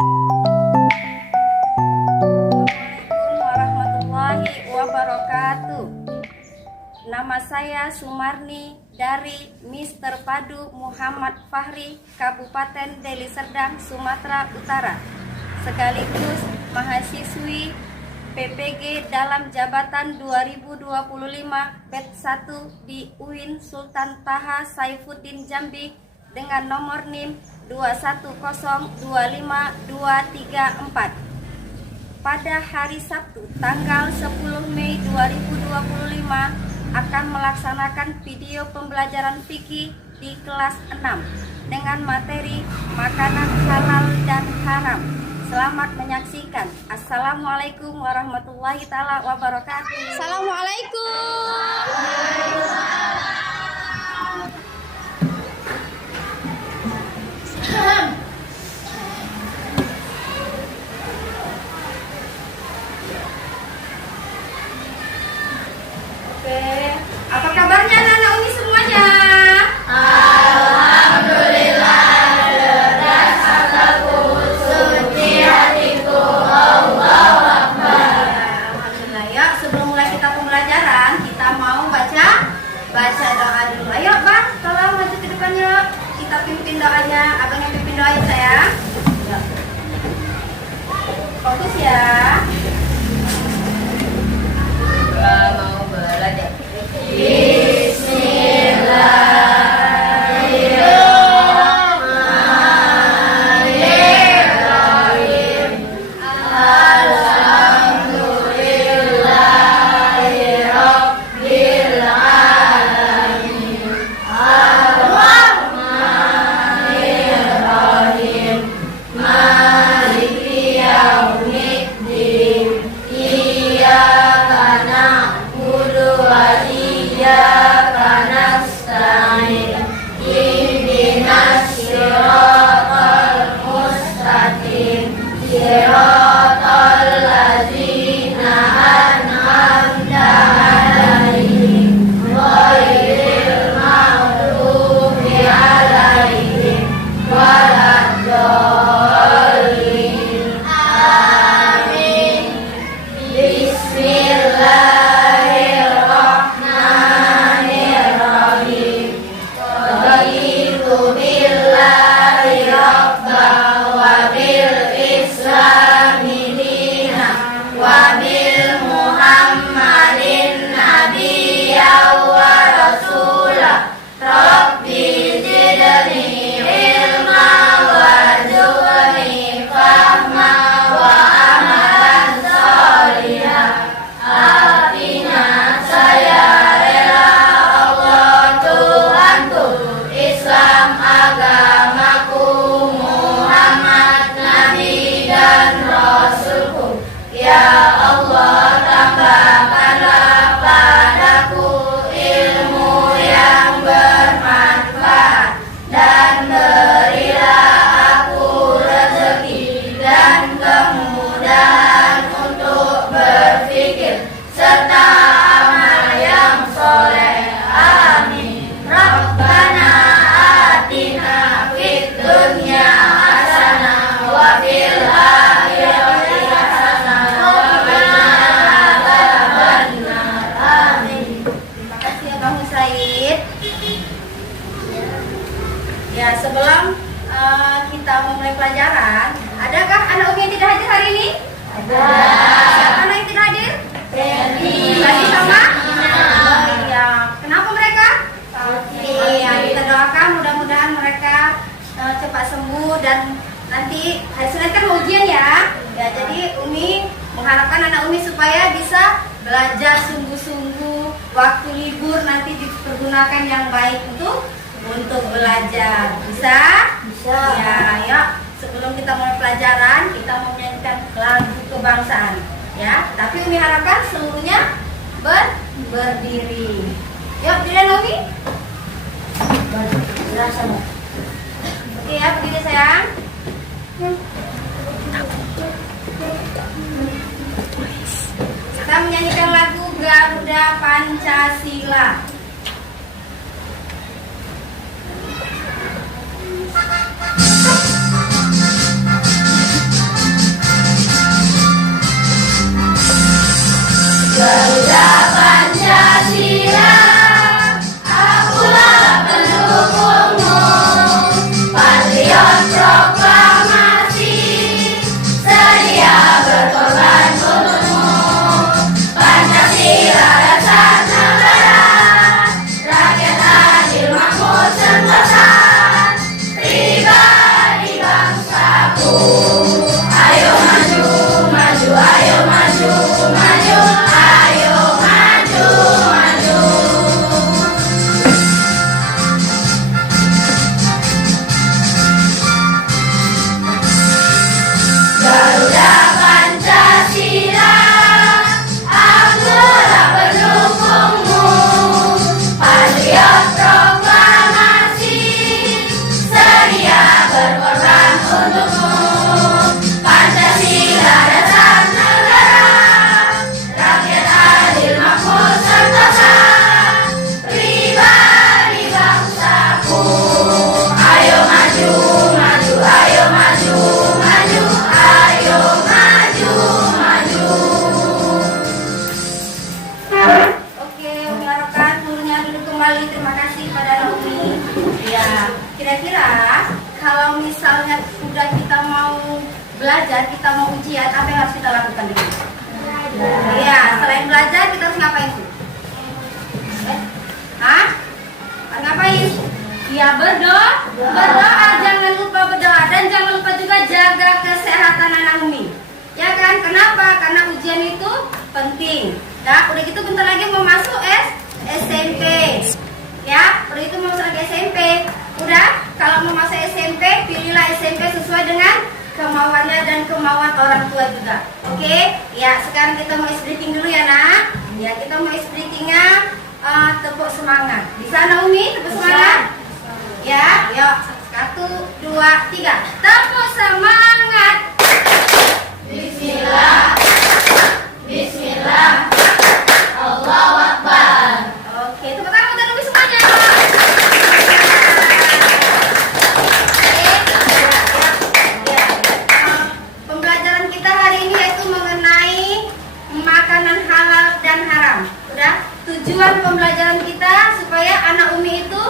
Assalamualaikum warahmatullahi wabarakatuh. Nama saya Sumarni dari Mr. Padu Muhammad Fahri, Kabupaten Deli Serdang, Sumatera Utara, sekaligus mahasiswi PPG dalam jabatan 2025 batch 1 di UIN Sultan Taha Saifuddin Jambi dengan nomor NIM 210252234. Pada hari Sabtu tanggal 10 Mei 2025 akan melaksanakan video pembelajaran fikih di kelas 6 dengan materi makanan halal dan haram. Selamat menyaksikan. Assalamualaikum warahmatullahi taala wabarakatuh. Assalamualaikum. Oke, apa kabarnya anak-anak Umi semuanya? Alhamdulillah. Ya, sebelum mulai kita pembelajaran, kita mau baca doa dulu. Ayo, Bang, tolong maju ke depannya. Kita pimpin doanya. Abang yang pimpin doanya, sayang. Fokus ya. Mau belajar. Ya, sebelum kita memulai pelajaran, adakah anak Umi yang tidak hadir hari ini? Ada. Siapa anak yang tidak hadir? Tadi sama? Ya. Kenapa mereka? Ya, kita doakan mudah-mudahan mereka cepat sembuh dan nanti hasilnya kan ujian ya. Ya, jadi Umi mengharapkan anak Umi supaya bisa belajar sungguh-sungguh, waktu libur nanti dipergunakan yang baik untuk belajar. Bisa? Bisa. Ya, ayo sebelum kita mulai pelajaran, kita mau menyanyikan lagu kebangsaan. Ya, tapi Umi harapkan seluruhnya berdiri. Yuk, berdiri Umi. Oke ya, berdiri sayang. Kita menyanyikan lagu Garuda Pancasila. bangsaku. Ayo maju, maju, ayo maju, maju, ayo maju, maju. Garuda Pancasila, akulah pendukungmu. Patriot proklamasi, sedia berkorban untukmu. Pancasila dasar negara, rakyat adil makmur sentosa, pribadi bangsaku. Ayo maju, maju, ayo maju, maju, ayo maju, maju. Oke, mengharapkan turunnya dulu kembali. Terima kasih pada Naomi. Ya, kira-kira kalau misalnya sudah kita mau belajar, kita mau ujian, apa yang harus kita lakukan dulu? Ya, selain belajar kita harus ngapain tuh? Hah? Harus ngapain? Ya, berdoa, jangan lupa berdoa, dan jangan lupa juga jaga kesehatan anak Umi. Ya kan? Kenapa? Karena ujian itu penting. Nah, udah gitu bentar lagi mau masuk SMP. Ya, udah itu mau masuk SMP. Udah, kalau mau masuk SMP, pilihlah SMP sesuai dengan kemauannya dan kemauan orang tua juga. Oke? Ya, sekarang kita mau ice breathing dulu ya, Nak. Ya, kita mau ice breathingnya tepuk semangat. Bisa, Naomi? Tepuk semangat. Ya, yuk. 1, 2, 3. Tepuk semangat. Bismillah. Bismillah. Allahu Akbar. Oke, tepuk tangan untuk Naomi semuanya. Pembelajaran kita hari ini yaitu mengenai makanan halal dan haram. Udah, tujuan pembelajaran kita supaya anak Umi itu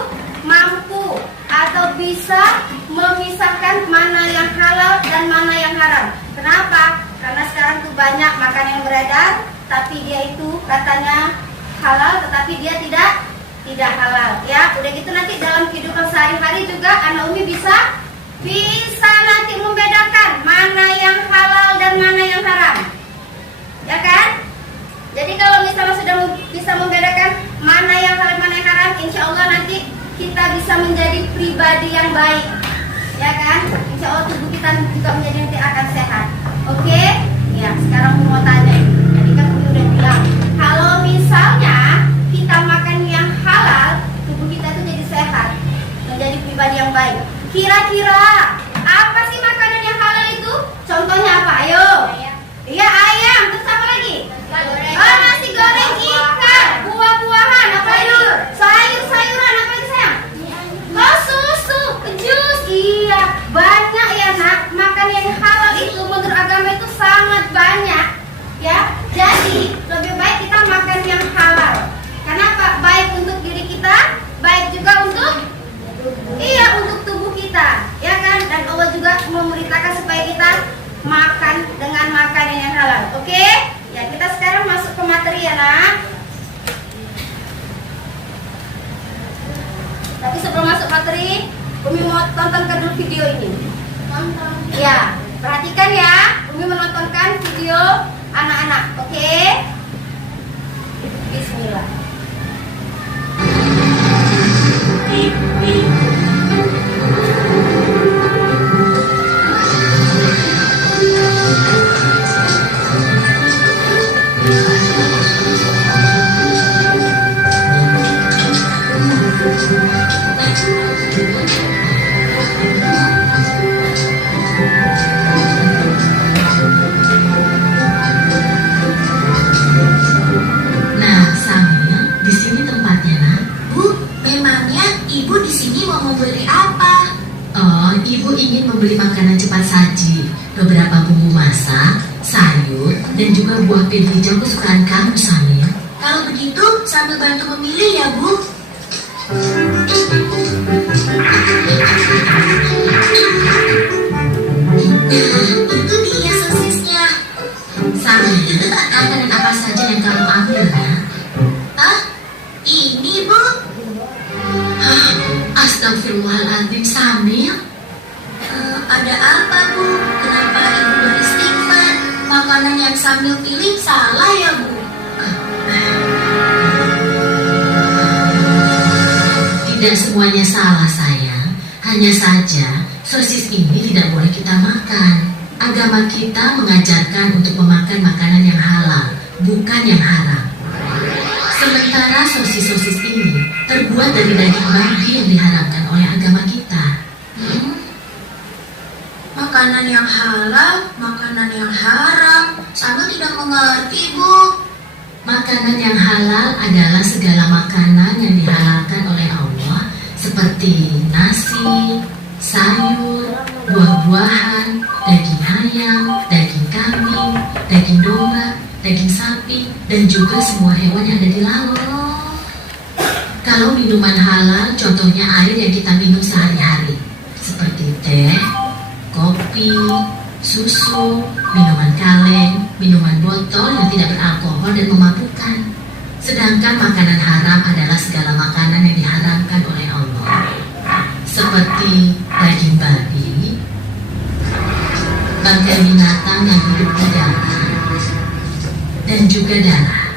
mampu atau bisa memisahkan mana yang halal dan mana yang haram. Kenapa? Karena sekarang tuh banyak makanan yang beredar, tapi dia itu katanya halal, tetapi dia tidak halal. Ya, udah gitu nanti dalam kehidupan sehari-hari juga anak Umi bisa nanti membedakan mana yang halal dan mana yang haram. Ya kan? Jadi kalau misalnya sudah bisa membedakan mana yang halal mana yang haram, insya Allah nanti kita bisa menjadi pribadi yang baik. Ya kan? Insya Allah tubuh kita juga menjadi nanti akan sehat. Oke? Ya, sekarang mau tanya. Jadi kan Umi udah bilang, kalau misalnya kita makan yang halal, tubuh kita tuh jadi sehat, menjadi pribadi yang baik. Kira-kira apa sih makanan yang halal itu? Contohnya apa? Ayo. Iya, ayam. Terus apa lagi? Oh, nasi goreng, ikan, buah-buahan, apa itu? Sayur-sayuran, apa lagi sayang? Oh, susu, jus. Iya, banyak ya, Nak. Makanan yang halal itu menurut agama itu sangat banyak. Ya, jadi lebih baik kita makan yang halal. Kenapa? Baik untuk diri kita, baik juga untuk tubuh kita, ya kan? Dan Allah juga memerintahkan supaya kita makan dengan makanan yang halal. Oke? Ya, kita sekarang masuk ke materi ya, Nak. Tapi sebelum masuk materi, Umi mau tontonkan dulu video ini. Ya, perhatikan ya. Umi menontonkan video anak-anak. Oke? Bismillah. Ibu ingin membeli makanan cepat saji, beberapa bumbu masak, sayur, dan juga buah pil hijau kesukaan kamu, Samir. Kalau begitu, sambil bantu memilih ya, Bu. Itu dia sosisnya. Samir, makanan apa saja yang kamu ambil, ya? Hah? Ini, Bu? Astagfirullahaladzim, Samir. Ada apa, Bu? sambil pilih salah ya, Bu? Tidak semuanya salah, sayang. Hanya saja sosis ini tidak boleh kita makan. Agama kita mengajarkan untuk memakan makanan yang halal, bukan yang haram. Sementara sosis-sosis ini terbuat dari daging babi yang diharamkan oleh agama kita. Makanan yang halal, makanan yang haram. Sama tidak mengerti, Bu. Makanan yang halal adalah segala makanan yang dihalalkan oleh Allah, seperti nasi, sayur, buah-buahan, daging ayam, daging kambing, daging domba, daging sapi, dan juga semua hewan yang ada di laut. Kalau minuman halal, contohnya air yang kita minum sehari-hari, seperti teh, kopi, susu, minuman kaleng, minuman botol yang tidak beralkohol dan memabukkan. Sedangkan makanan haram adalah segala makanan yang diharamkan oleh Allah, seperti daging babi, bangkai binatang yang hidup di darat, dan juga darah.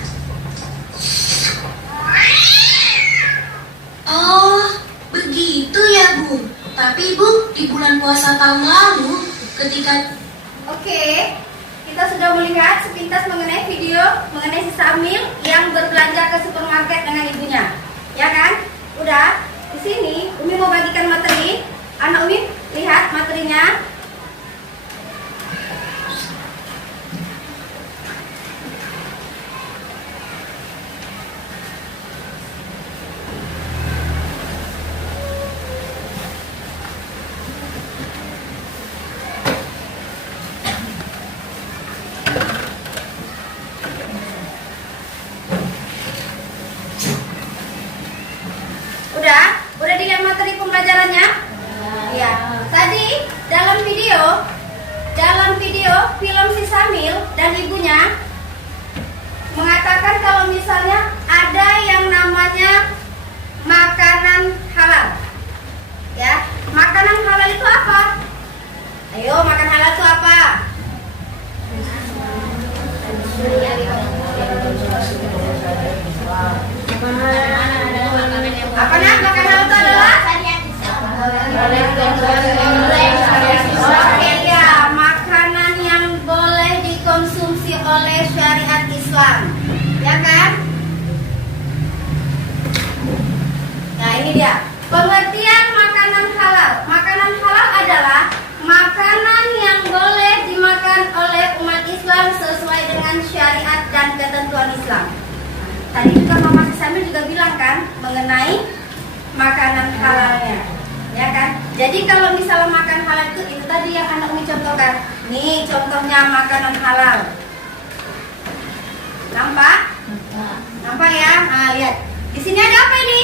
Oh, begitu ya, Bu. Tapi, Bu, di bulan puasa tahun lalu, ketika... Oke, kita sudah melihat sepintas mengenai video mengenai si Samil yang berbelanja ke supermarket dengan ibunya, ya kan? Udah, di sini Umi mau bagikan materi. Anak Umi lihat materinya. Udah dilihat materi pembelajarannya? Ya. Tadi dalam video film si Samil dan ibunya mengatakan kalau misalnya ada yang namanya makanan halal. Ya, makanan halal itu apa? Ayo, makan halal itu apa? Apa nak? Makan halal itu adalah? Oke ya, makanan yang boleh dikonsumsi oleh syariat Islam, ya kan? Nah ini dia pengertian makanan halal. Makanan halal adalah makanan yang boleh dimakan oleh umat Islam sesuai dengan syariat dan ketentuan Islam. Tadi juga Mama Samil juga bilang kan mengenai makanan halalnya, ya kan? Jadi kalau misalnya makan halal itu tadi yang anak Umi contohkan. Nih contohnya makanan halal. Nampak? Nampak ya? Nah, lihat. Di sini ada apa ini?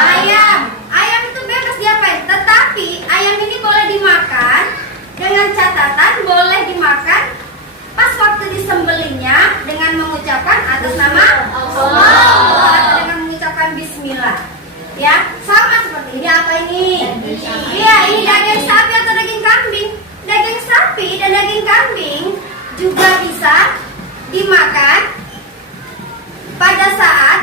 Ayam. Ayam itu bebas diapain? Tetapi ayam ini boleh dimakan dengan catatan boleh dimakan pas waktu disembelihnya dengan mengucapkan atas nama Allah atau dengan mengucapkan Bismillah. Ya, sama seperti ini. Apa ini? Iya, ini daging sapi atau daging kambing. Daging sapi dan daging kambing juga bisa dimakan pada saat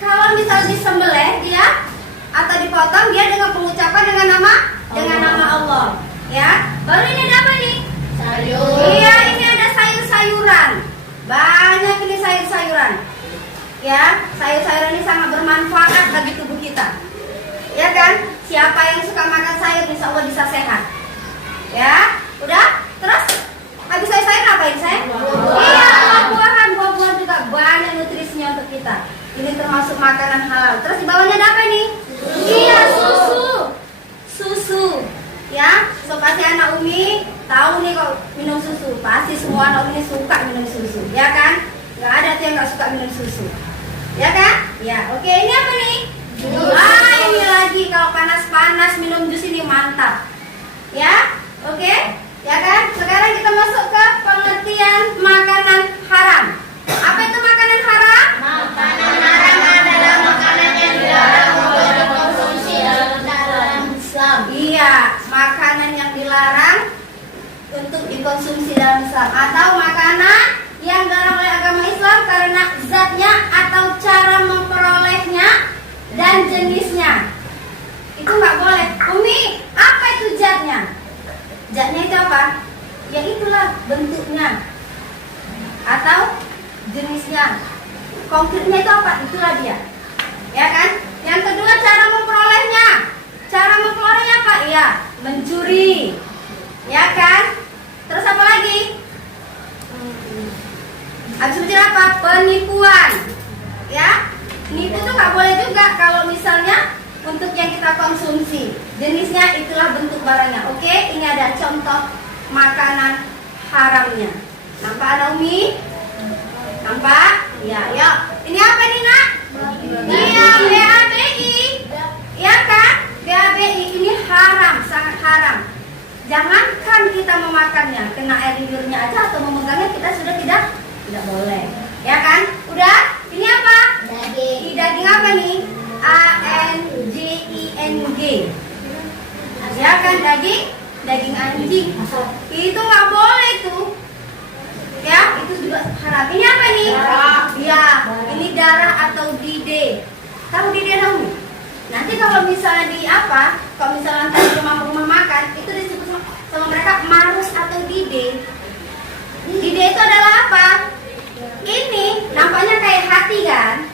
kalau misal disembelih dia atau dipotong dia dengan pengucapan dengan nama Allah. Ya, baru ini ada apa nih? Sayur. Iya, ini ada sayur-sayuran. Banyak ini sayur-sayuran. Ya, sayur-sayuran ini sangat bermanfaat bagi tubuh kita. Ya kan? Siapa yang suka makan sayur, insya Allah bisa sehat. Ya, udah? Terus habis sayur ngapain saya? Iya, buah-buahan juga banyak nutrisinya untuk kita. Ini termasuk makanan halal. Terus di bawahnya ada apa nih? Iya, susu. Ya, so pasti anak Umi tahu nih kalau minum susu. Pasti semua anak Umi suka minum susu, ya kan? Gak ada tuh yang gak suka minum susu, ya kan? Ya, oke. Ini apa nih? Jus. Ini lagi kalau panas-panas minum jus ini mantap, ya? Oke, ya kan? Sekarang kita masuk ke pengertian makanan haram. Apa itu makanan haram? Makanan haram adalah makanan yang dilarang untuk dikonsumsi dalam Islam. Iya, makanan yang dilarang untuk dikonsumsi konsumsi dalam Islam, atau makanan yang dilarang oleh agama Islam karena zatnya atau cara memperolehnya dan jenisnya. Itu nggak boleh. Umi, apa itu zatnya? Zatnya itu apa? Ya itulah bentuknya atau jenisnya. Konkretnya itu apa? Itulah dia. Ya kan? Yang kedua, cara memperolehnya. Cara memperolehnya apa? Ya, mencuri. Ya kan? Terus apa lagi? Habis mencuri apa? Penipuan. Ya, nipu tuh nggak boleh juga kalau misalnya untuk yang kita konsumsi. Jenisnya itulah bentuk barangnya. Oke, ini ada contoh makanan haramnya. Nampak ada Umi? Nampak? Ya, yuk. Ini apa nih nak? Iya, BABI. Ya kan? BABI ini haram, sangat haram. Jangankan kita memakannya, kena air liurnya aja atau memegangnya kita sudah tidak boleh. Ya kan? Udah? Ini apa? Daging. Ini daging apa nih? ANJING. Ya kan, daging anjing. Itu nggak boleh tuh. Ya, itu juga haram. Ini apa nih? Ya, ini darah atau dide. Tahu dide dong? Nanti kalau misalnya di apa? Kalau misalnya di rumah-rumah makan, itu disebut sama mereka marus atau dide. Dide itu adalah apa? Ini nampaknya kayak hati kan?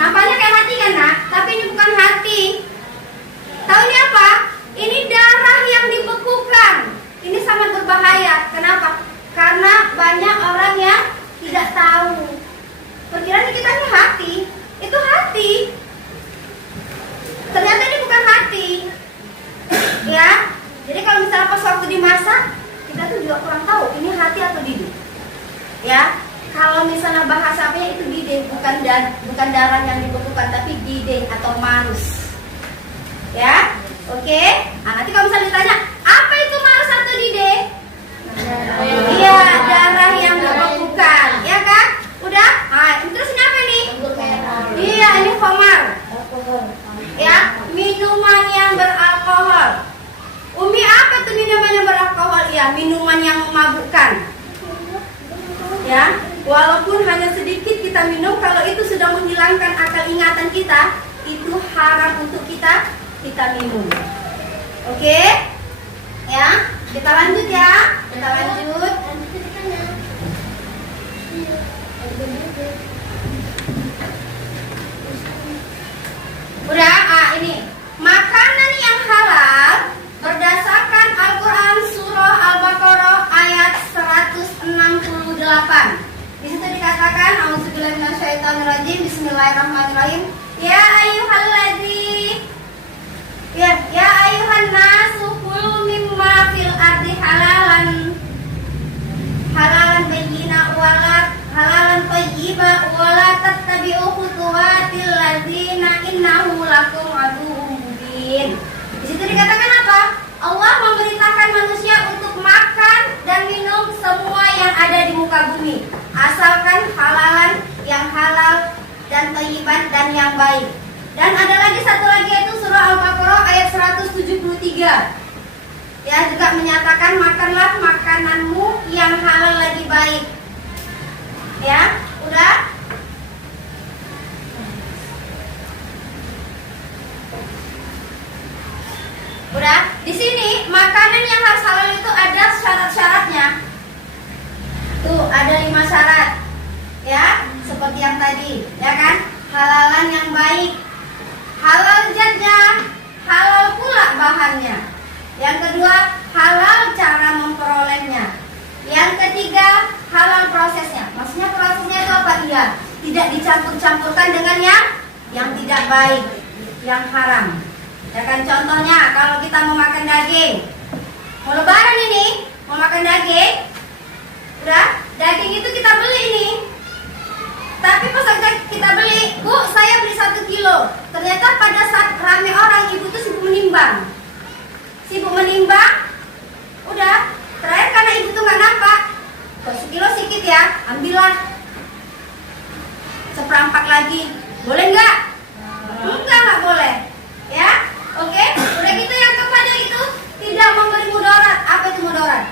Nampaknya kayak hati kan, nak? Tapi ini bukan hati. Tahu ini apa? Ini darah yang dibekukan. Ini sangat berbahaya. Kenapa? Karena banyak orang yang tidak tahu. Perkiraan kita ini hati. Itu hati. Ternyata ini bukan hati. Ya. Jadi kalau misalnya pas waktu dimasak, kita tuh juga kurang tahu ini hati atau didi. Ya. Kalau misalnya bahasanya itu dide, bukan darah yang dibekukan, tapi dide atau marus. Ya, oke. Nah, nanti kalau misalnya ditanya, apa itu marus atau dide? Iya, darah yang dibekukan, ya kan? Udah? Nah, terus ini apa nih? Iya, ini khamar. Ya, minuman yang beralkohol. Umi, apa tuh minuman yang beralkohol? Ya, minuman yang memabukkan. Ya, walaupun hanya sedikit kita minum, kalau itu sudah menghilangkan akal ingatan kita, itu haram untuk kita minum. Oke? Ya, kita lanjut ya. Kita lanjut. Udah, ini makanan yang halal berdasarkan Al-Quran surah Al-Baqarah ayat 168. Di situ dikatakan, Auzubillahi minasyaitonirrajim, Bismillahirrahmanirrahim. Ya ayuhan nasu kulu mimma fil ardi halalan bayyina halalan thayyiba wala tattabi'u khutuwatil ladzina innahu lakum aduwwum mubin. Di situ dikatakan apa? Allah memerintahkan manusia untuk makan dan minum semua yang ada di muka bumi, asalkan halalan, yang halal dan thayyiban dan yang baik. Dan ada lagi satu lagi, yaitu surah Al-Baqarah ayat 173. Ya, juga menyatakan makanlah makananmu yang halal lagi baik. Ya, udah? Udah? Di sini makanan yang harus halal itu ada syarat-syaratnya. Tuh, ada 5 syarat. Ya, seperti yang tadi, ya kan? Halalan yang baik, halal zatnya, halal pula bahannya. Yang kedua, halal cara memperolehnya. Yang ketiga, halal prosesnya. Maksudnya prosesnya itu apa? Iya, tidak dicampur-campurkan dengan yang tidak baik, yang haram. Ya kan, contohnya kalau kita mau makan daging, mau lebaran ini, mau makan daging, udah, daging itu kita beli nih. Tapi pas kita beli, Bu, saya beli 1 kilo. Ternyata pada saat rame orang, ibu tuh sibuk menimbang. Udah, terakhir karena ibu tuh nggak nampak, kok sekilo sedikit ya, ambillah seperempat lagi. Boleh nggak? Nggak boleh. Ya, oke. Udah gitu yang keempat itu tidak memberi mudarat. Apa itu mudarat?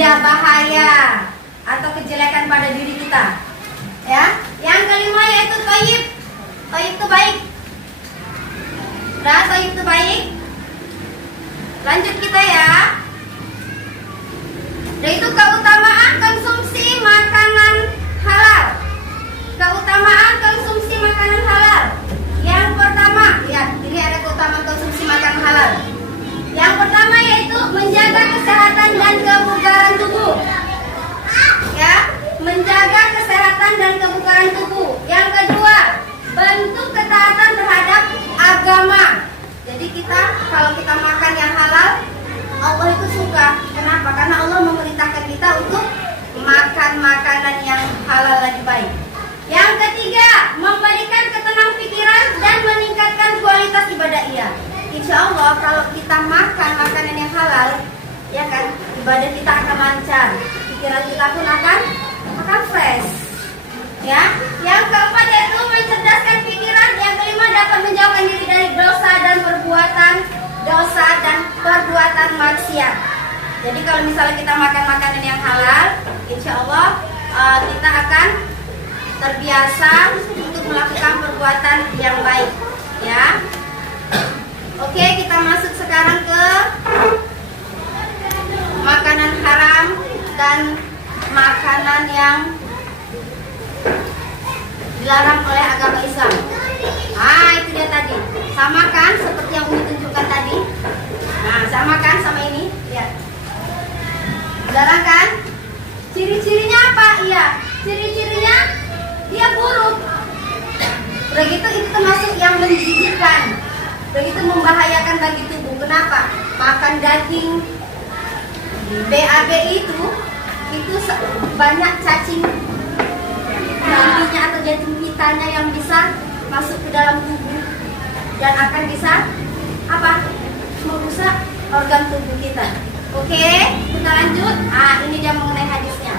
dia bahaya atau kejelekan pada diri kita. Ya. Yang kelima yaitu thayyib. Thayyib itu baik. Nah, thayyib itu baik. Lanjut kita ya. Yaitu keutamaan konsumsi makanan halal. Keutamaan konsumsi makanan halal. Yang pertama, ya, ini ada keutamaan konsumsi makanan halal. Yang pertama yaitu menjaga kesehatan dan kebugaran tubuh. Ya, menjaga kesehatan dan kebugaran tubuh. Yang kedua, bentuk ketaatan terhadap agama. Jadi kita kalau kita makan yang halal, Allah itu suka. Kenapa? Karena Allah memerintahkan kita untuk makan makanan yang halal lagi baik. Yang ketiga, memberikan ketenangan pikiran dan meningkatkan kualitas ibadah ia. Insya Allah kalau kita makan makanan yang halal, ya kan, ibadah kita akan lancar, pikiran kita pun akan fresh. Ya, yang keempat yaitu mencerdaskan pikiran. Yang kelima dapat menjauhkan diri dari dosa dan perbuatan maksiat. Jadi kalau misalnya kita makan makanan yang halal, insya Allah kita akan terbiasa untuk melakukan perbuatan yang baik. Ya. Oke, kita masuk sekarang ke makanan haram dan makanan yang dilarang oleh agama Islam. Itu dia tadi. Sama kan seperti yang Umi tunjukkan tadi. Nah, sama kan sama ini? Lihat. Dilarang kan? Ciri-cirinya apa? Iya, ciri-cirinya dia buruk. Udah gitu itu termasuk yang menjijikkan. Begitu membahayakan bagi tubuh. Kenapa? Makan daging BAB itu banyak cacing atau jantung pitanya yang bisa masuk ke dalam tubuh dan akan bisa merusak organ tubuh kita. Oke, kita lanjut. Ini dia mengenai hadisnya.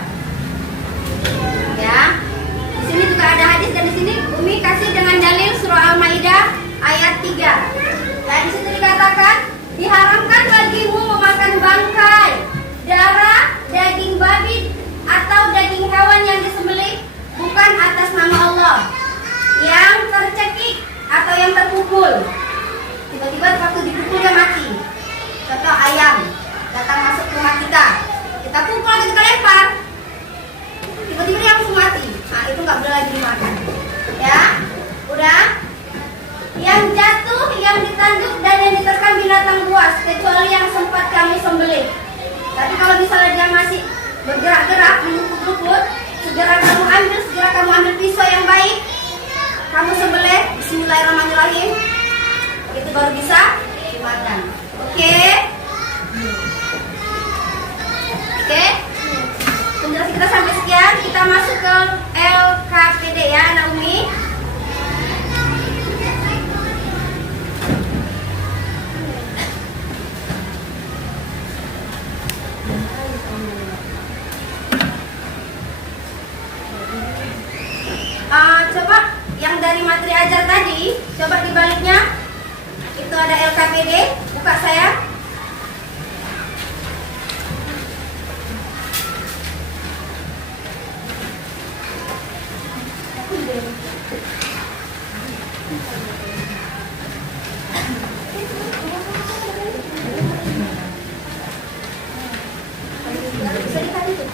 Ya, di sini juga ada hadis dan di sini Umi kasih dengan dalil surah Al-Maidah ayat 3. Nah, di situ dikatakan diharamkan bagimu memakan bangkai, darah, daging babi atau daging hewan yang disembelih bukan atas nama Allah, yang tercekik atau yang terpukul. Tiba-tiba waktu dipukul dia mati. Contoh ayam datang masuk ke rumah kita pukul atau kita lempar, tiba-tiba dia langsung mati. Itu nggak boleh lagi dimakan. Ya, udah. Yang jatuh, yang ditanduk dan yang diterkam binatang buas kecuali yang sempat kami sembelih. Tapi kalau misalnya dia masih bergerak-gerak, meluput-luput, segera kamu ambil pisau yang baik, kamu sembelih, bismillahirrahmanirrahim, itu baru bisa dimakan. Oke? Penjelasan kita sampai sekian. Kita masuk ke LKPD ya, Naomi. Coba yang dari materi ajar tadi, coba dibaliknya. Itu ada LKPD, buka saya. Bisa dilihat itu.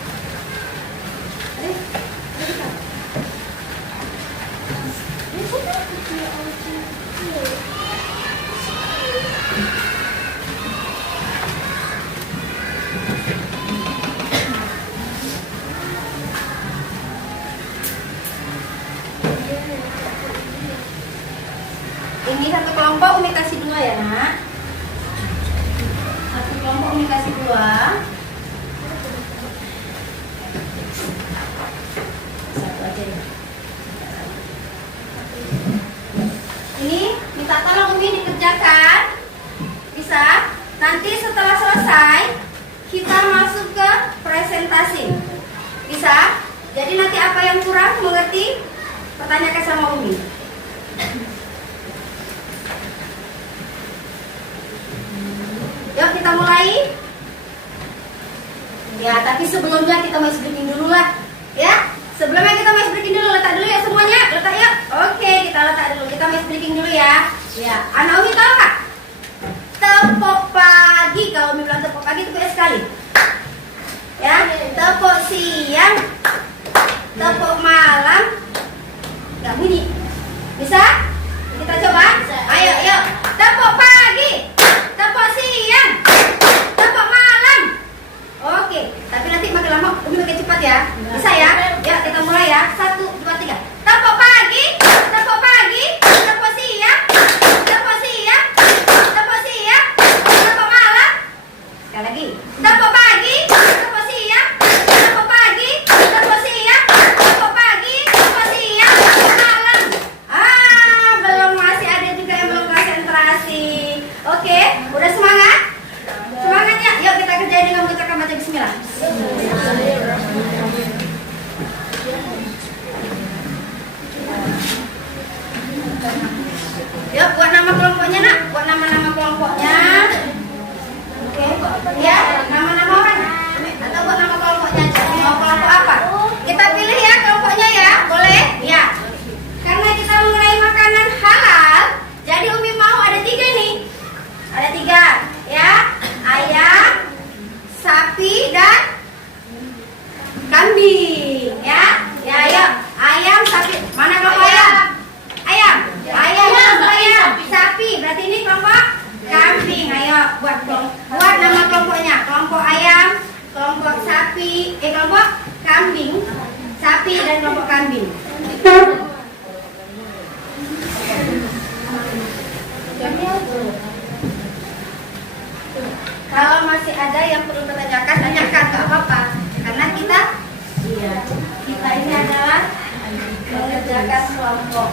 Ini satu kelompok Umi kasih 2 ya, Nak. Satu kelompok Umi kasih 2. Satu aja ya. Ini minta tolong Umi dikerjakan. Bisa? Nanti setelah selesai kita masuk ke presentasi. Bisa? Jadi nanti apa yang kurang mengerti, pertanyakan sama Umi. Yuk kita mulai. Ya, tapi sebelumnya kita mau breaking dulu lah. Ya, sebelumnya kita mau breaking dulu. Letak dulu ya semuanya. Letak ya. Oke, kita letak dulu. Kita mau breaking dulu ya. Ya, Anak Umi tahu nggak? Tepuk pagi. Kalau Umi bilang tepuk pagi itu ya sekali. Ya, tepuk siang, tepuk malam. Nggak bunyi. Bisa? Kita coba. Ayo, yuk. Tepuk pagi, tepuk siang, tepuk malam. Oke, tapi nanti makin lama Umi makin cepat ya. Bisa ya? Ya, kita mulai ya. 1, 2, 3. Tepuk pagi, tepuk pagi, tepuk siang, tepuk siang, tepuk siang, tepuk malam. Sekali lagi. Tepuk pagi, tepuk siang, tepuk pagi, tepuk siang, tepuk pagi, tepuk siang, tepuk malam. Belum, masih ada juga yang belum konsentrasi. Oke, udah semangat? Semangat ya? Yuk kita kerjain dengan mengucapkan baca bismillah. Yuk buat nama kelompoknya nak, buat nama-nama kelompoknya. Oke, ya nama-nama orang atau buat nama kelompoknya aja. Mau kelompok apa? Kita pilih ya kelompoknya ya, boleh? Ya. Karena kita mengenai makanan halal, jadi Umi mau ada 3 nih. Ada 3, ya. Ayam, sapi, dan kambing, ya. Ya, ayo. Ayam, sapi. Mana kelompok ayam? Ayam. Ayam, sapi. Berarti ini kelompok kambing. Ayo buat nama kelompoknya. Kelompok ayam, kelompok sapi, kelompok kambing, sapi dan kelompok kambing. Kalau masih ada yang perlu ditanyakan, tanyakan, nggak apa-apa. Karena kita ini adalah mengerjakan kelompok.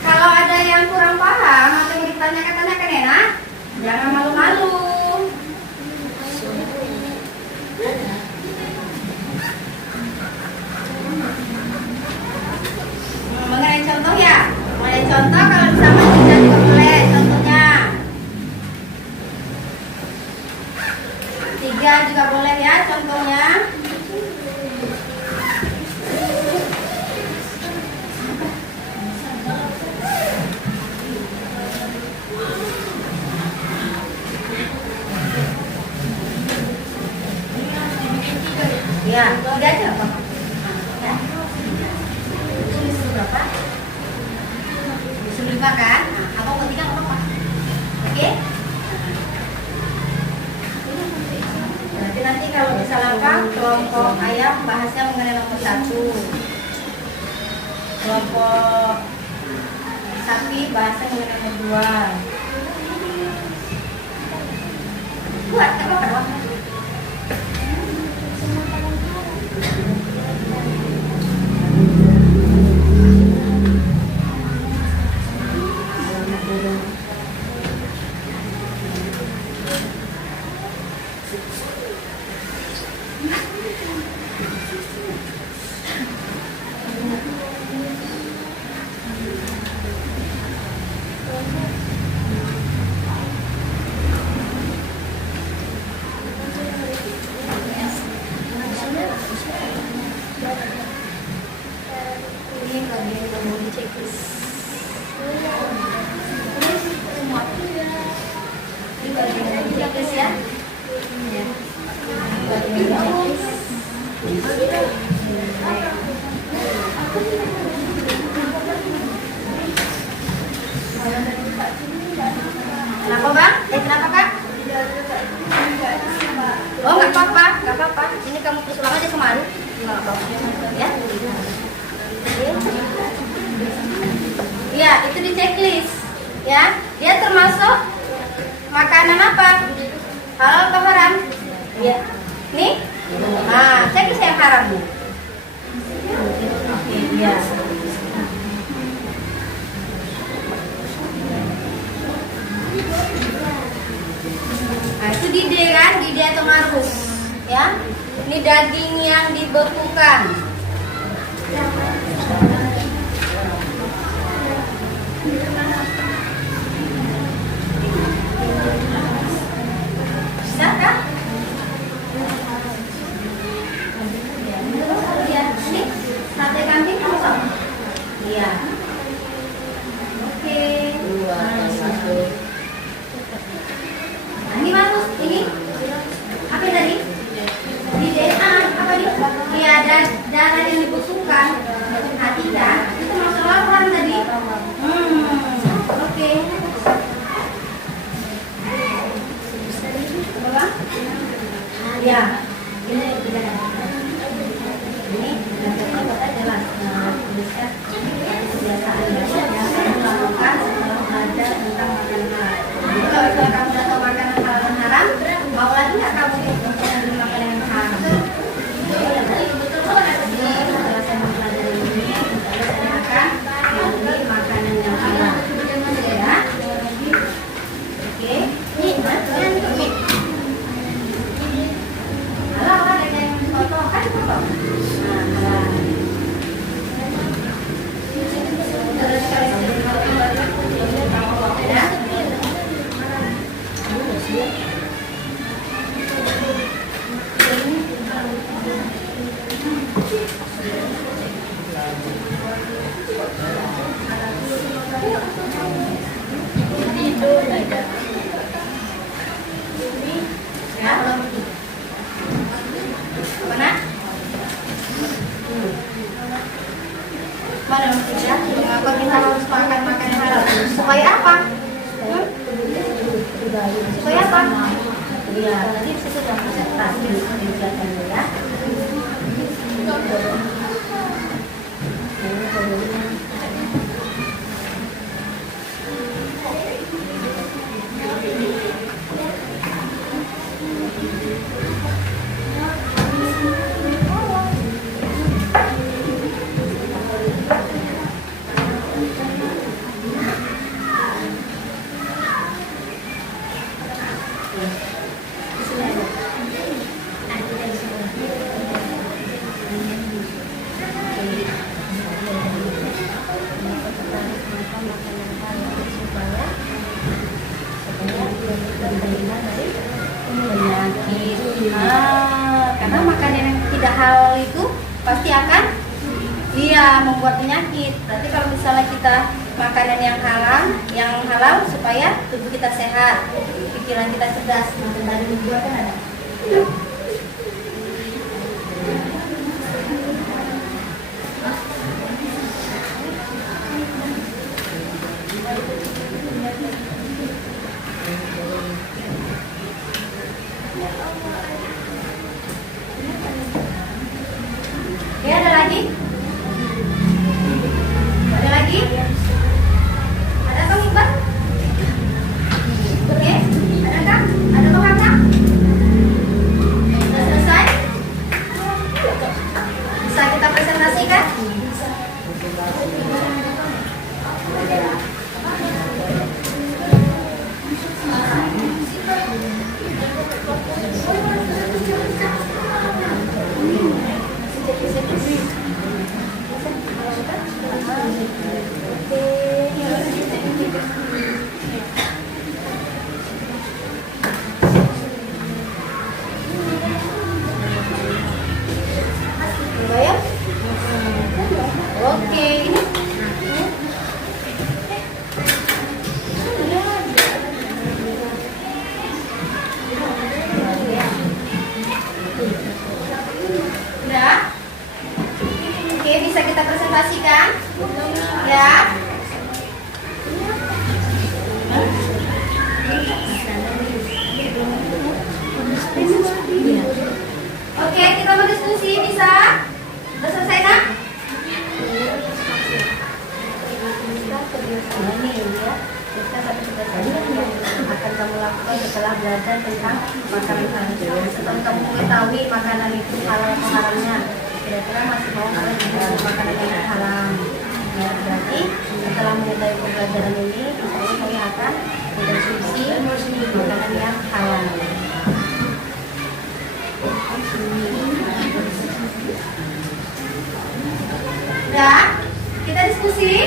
Kalau ada yang kurang paham atau yang ditanyakan ya, nah, jangan malu-malu. Mengenai contoh ya, mengenai contoh kalau bersama kita juga boleh. Contohnya 3 juga boleh ya contohnya. Ya, 3 aja apa? Ya. Disuruh berapa? Disuruh 5 kan? Nah, apa mau 3 nggak apa-apa. Oke? Nanti kalau misalnya kelompok ayam bahasnya mengenai nomor 1, kelompok sapi bahasnya mengenai nomor 2. Buat apa? checklist. Ini bagian checklist ya. Ya. Bagian checklist. Kenapa bang? Kenapa kak? Oh nggak apa-apa, nggak apa-apa. Ini kamu terus ulang aja kemarin. Nggak apa-apa. Ya. Ya, itu di checklist. Ya, dia termasuk makanan apa? Halal atau haram? Ya. Nih. Nah, checklist yang haram. Iya. Nah, itu dide kan, dide atau marus, ya. Ini daging yang dibekukan. Bisa kan? Ya, ini sate kambing kosong. Iya. Oke. Nah, ini marus, ini apa tadi? Di DNA apa nih? Iya, darah yang dibusukkan, hati kan? Itu masuk laporan tadi. Oke. Coba. Ya, ini jelas. Tuliskan kebiasaan yang melakukan sebelum belajar tentang makanan halal. Jadi kalau kamu sudah tahu makanan halal dan haram, mau lagi nggak kamu beli makanan yang haram? Ini setelah saya mempelajari ini, saya akan membeli makanan yang halal. Ya, oke. Ini halal kan ada yang foto kan foto. Nah, halal. Terus ya. Mana? Mana maksudnya? Mengapa kita harus makan makanan halal? Supaya apa? Supaya apa? Iya, tadi sudah presentasi kegiatannya ya. Karena makanan yang tidak halal itu pasti akan membuat penyakit. Berarti kalau misalnya kita makanan yang halal supaya tubuh kita sehat, pikiran kita cerdas. Macam tadi juga kan ada. Ya, ada lagi? Ada lagi? Ada Kang Iqbal? Oke, ada Kang? Ada Kang Hamzah? Sudah selesai? Bisa kita presentasikan? Oke, ini Ya. Oke, kita mau diskusi, bisa? Udah selesai nak? Ini ya, kita satu tadi akan kamu lakukan setelah belajar tentang makanan halal. Setelah kamu mengetahui makanan itu halal atau haramnya, kira-kira masih mau kalian menjadi makanan yang halal? Ya, berarti setelah mengetahui pembelajaran ini, misalnya kalian akan mengkonsumsi makanan yang halal. Udah, kita diskusi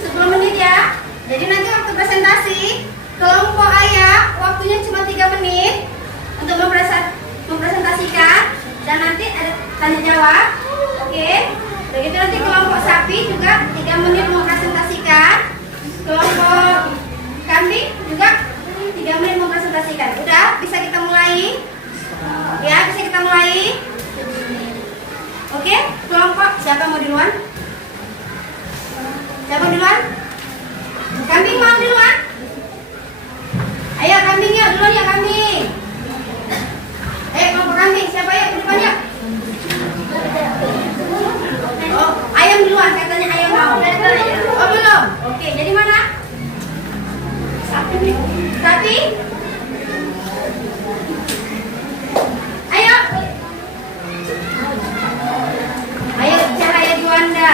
10 menit ya. Jadi nanti waktu presentasi kelompok ayah waktunya cuma 3 menit untuk mempresentasikan dan nanti ada tanya jawab. Oke. Begitu nanti kelompok sapi juga 3 menit mempresentasikan. Kelompok kambing juga 3 menit mempresentasikan. Udah, bisa kita mulai? Ya, bisa kita mulai. Oke, kelompok siapa mau duluan? Siapa duluan? Kambing mau duluan? Ayo kambingnya duluan ya kambing. Kelompok kambing siapa ya duluan ya? Oh, ayam duluan katanya ayam mau. Oh belum? Oke, jadi mana? Sapi. Sapi? Ayo. Ayo Cahaya Juanda.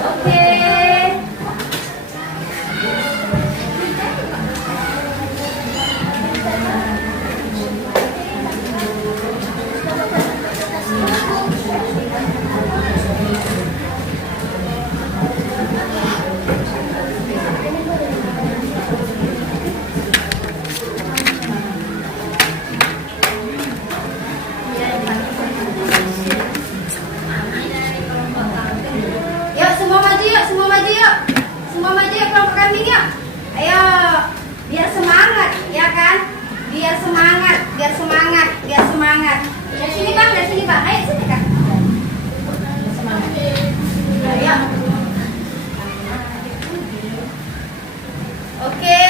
Oke. Yuk semua maju yuk, semua maju yuk. Semua maju yuk kelompok kambing yuk. Ayo, biar semangat ya kan? Biar semangat, biar semangat, biar semangat. Dari sini bang, dari sini bang. Ayo sini kak. Semangat. Ayo. Oke.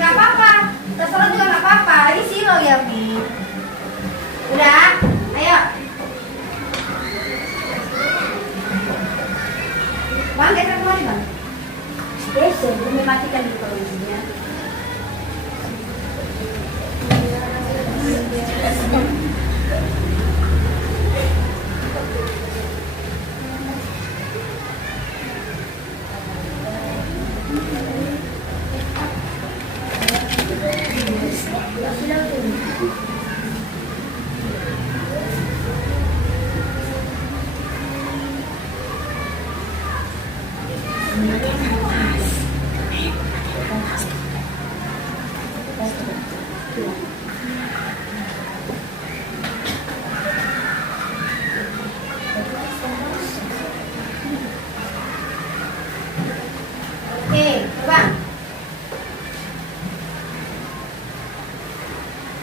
Gak apa-apa. Terserah juga gak apa-apa. Ini silo ya Bi. Udah. Ayo. Bang, geser kemana bang? Geser, bumi matikan di televisinya. Oke, coba.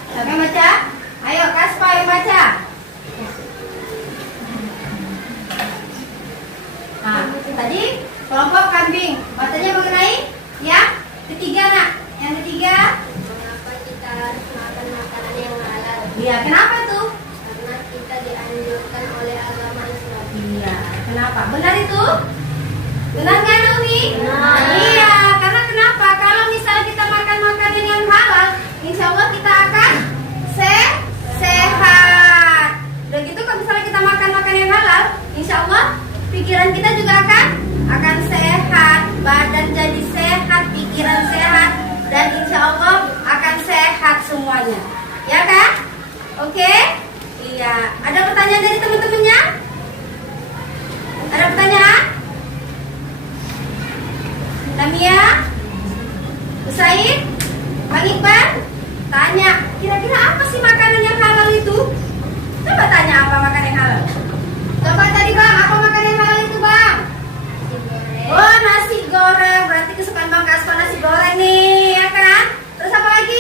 Siapa yang baca? Ayo, Kaspa yang baca. Nah, tadi kelompok kambing. Bacanya mengenai yang ketiga nak. Yang ketiga. Mengapa kita harus makan makanan yang halal? Iya, kenapa tuh? Karena kita dianjurkan oleh agama Islam. Iya, kenapa? Benar itu? Benar nggak Naomi? Benar. Iya, karena kenapa? Kalau misalnya kita makan makanan yang halal, insya Allah kita akan sehat. Udah gitu kalau misalnya kita makan makanan yang halal, insya Allah pikiran kita juga akan sehat, badan jadi sehat, pikiran sehat, dan insya Allah akan sehat semuanya. Ya kan? Oke? Iya. Ada pertanyaan dari teman-temannya? Ada pertanyaan? Tamia? Usaid? Bang Iqbal? Tanya, kira-kira apa sih makanan yang halal itu? Coba tanya apa makanan yang halal. Coba tadi bang, apa makanan yang halal itu bang? Oh, nasi goreng. Berarti kesukaan bang Kaspa nasi goreng nih, ya kan? Terus apa lagi?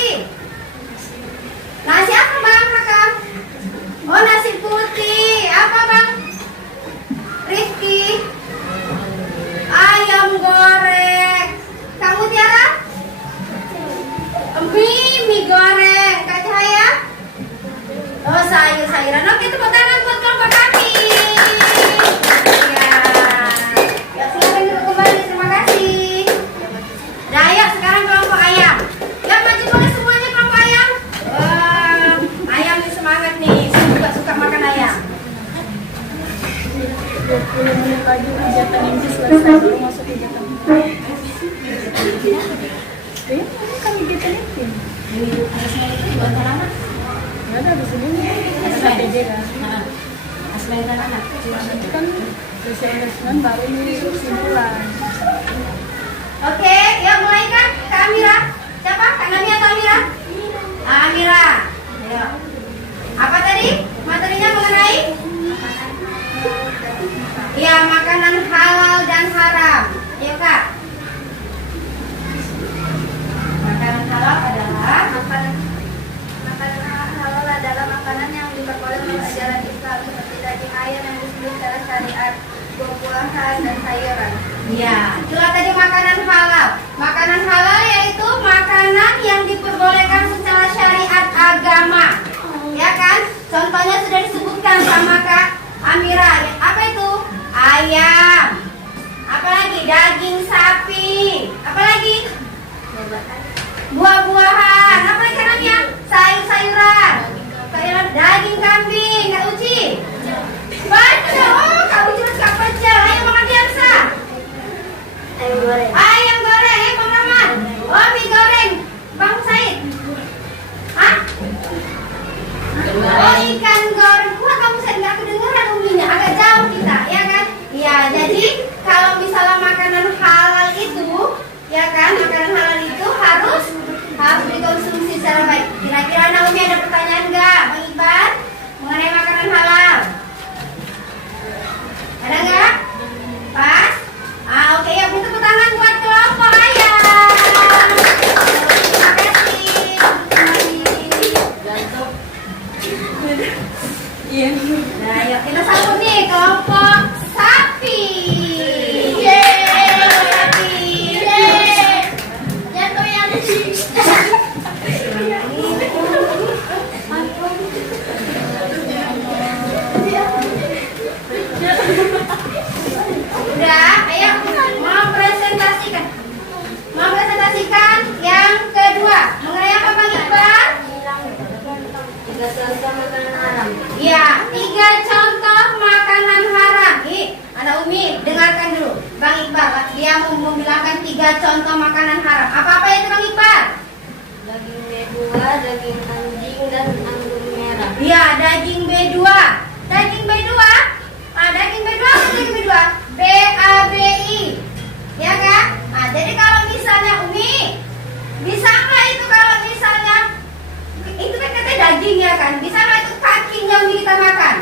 Oke, ya mulai kan Kak Amira. Siapa? Kak Nami atau Amira? Amira. Ayo. Apa tadi? Materinya mengenai? Ya, makanan halal dan haram. Ayo Kak. Makanan halal adalah Makanan halal adalah makanan yang diperbolehkan oleh ajaran Islam seperti daging ayam yang disembelih secara syariat, buah-buahan dan sayuran. ya, itulah tadi makanan halal. Makanan halal yaitu makanan yang diperbolehkan secara syariat agama. Ya kan? Contohnya sudah disebutkan sama Kak Amira. Apa itu? Ayam. Apalagi? Daging sapi. Apalagi? Buah-buahan. Apalagi karena sayur-sayuran. Daging kambing. Kak Uci? Baca. Oh, Kak Uci harus Kak baca. Ayo makan biasa. Ayam goreng. Bang Rahman. Oh, mie goreng. Bang Said. Hah? Oh, ikan goreng. Wah, kamu saya nggak kedengeran uminya. Agak jauh kita, ya kan? Ya, jadi kalau misalnya makanan halal itu, ya kan, makanan halal itu harus dikonsumsi secara baik. Kira-kira Naomi ada pertanyaan nggak, Bang Iqbal, mengenai makanan halal? Ada nggak? Pas? Oke, ya, tepuk tangan buat kelompok ayam. Terima kasih. Nah, yuk kita sambut nih kelompok sapi. Sapi. Jatuh yang di sini. Udah, ayo mau presentasikan yang kedua. Mengenai apa Bang Iqbal? Tiga contoh makanan haram. Ya, 3 contoh makanan haram. Nih, Anak Umi, dengarkan dulu. Bang Iqbal, dia mau membilangkan 3 contoh makanan haram. Apa-apa itu Bang Iqbal? Daging B2, daging anjing dan anggur merah. Ya, daging B2. Daging B2. Daging B2 apa daging B2? BABI. Ya kan? Nah, jadi kalau misalnya Umi, bisa nggak itu kalau misalnya itu kan katanya daging ya kan? Bisa nggak itu kakinya Umi kita makan?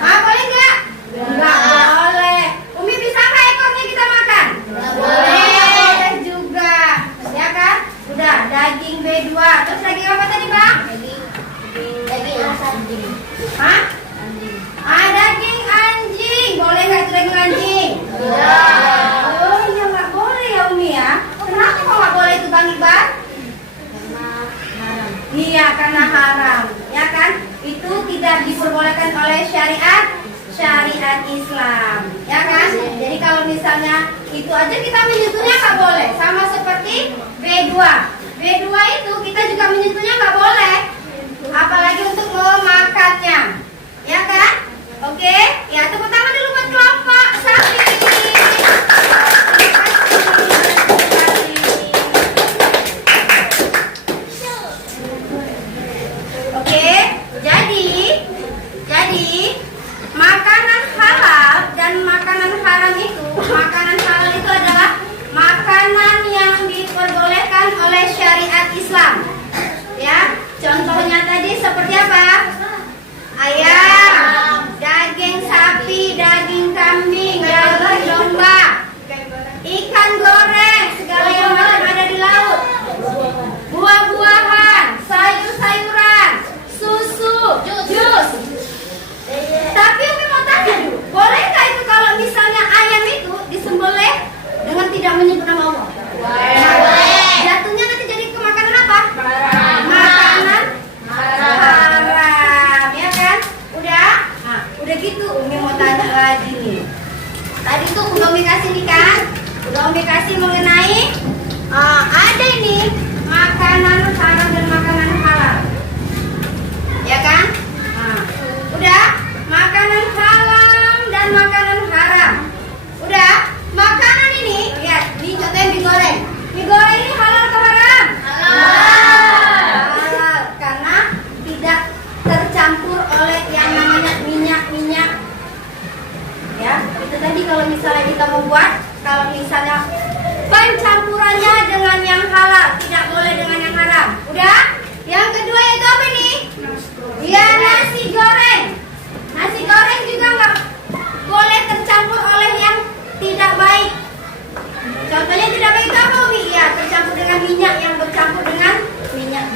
Boleh nggak? Nggak boleh. Umi bisa nggak ekornya kita makan? Boleh juga. Ya kan? Udah, daging B2. Terus daging apa tadi Bang? Daging anjing. Hah? Daging anjing. Boleh nggak itu daging anjing? Oh iya nggak boleh ya Umi ya. Kenapa kok nggak boleh itu Bang Iqbal? Karena haram. Iya karena haram. Ya kan? Itu tidak diperbolehkan oleh syariat Islam. Ya kan? Jadi kalau misalnya itu aja kita menyentuhnya nggak boleh. Sama seperti B2. B2 itu kita juga menyentuhnya nggak boleh. Apalagi untuk memakannya. Ya kan? Oke, ya tepuk tangan dulu buat kelompok sapi. Oke, jadi makanan halal dan makanan haram itu, makanan halal itu adalah makanan yang diperbolehkan oleh syariat Islam.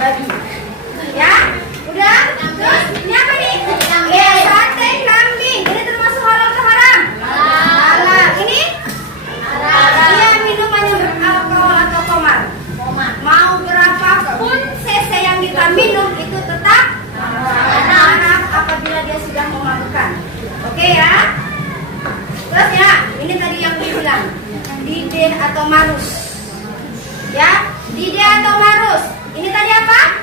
babi. Ya, udah. Terus ini apa nih? Ya, sate kambing. Ini termasuk halal atau haram? Halal. Ini? Dia minuman yang beralkohol atau komar. Mau berapapun cc yang kita minum itu tetap haram apabila dia sudah memabukkan. Oke ya? Terus ya, ini tadi yang dibilang dideh atau marus. Ya, dideh atau marus. Ini tadi apa?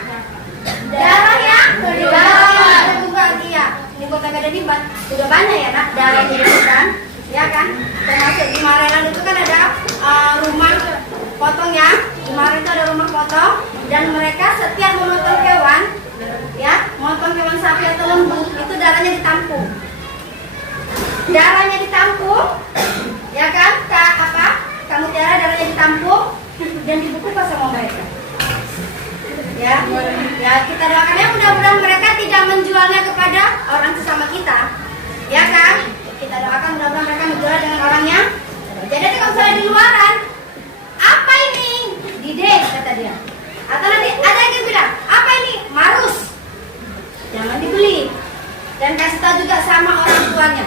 Darah ya? Darah juga dia. Ini kota Medan ini sudah banyak ya nak darah di kan? Ya kan? Termasuk di Marelan itu kan ada rumah potong ya. Di Marelan itu ada rumah potong dan mereka setiap memotong hewan, ya, memotong hewan sapi atau lembu itu darahnya ditampung. Darahnya ditampung, ya kan? Kamu Tiara darahnya ditampung dan dibekukan sama mereka. Ya, kita doakan ya mudah-mudahan mereka tidak menjualnya kepada orang sesama kita, ya kan? Kita doakan mudah-mudahan mereka menjual dengan orang yang. Jadi kalau misalnya di luaran, apa ini? Dideh kata dia. Atau nanti ada yang bilang, apa ini? Marus. Jangan dibeli dan kasih tahu juga sama orang tuanya.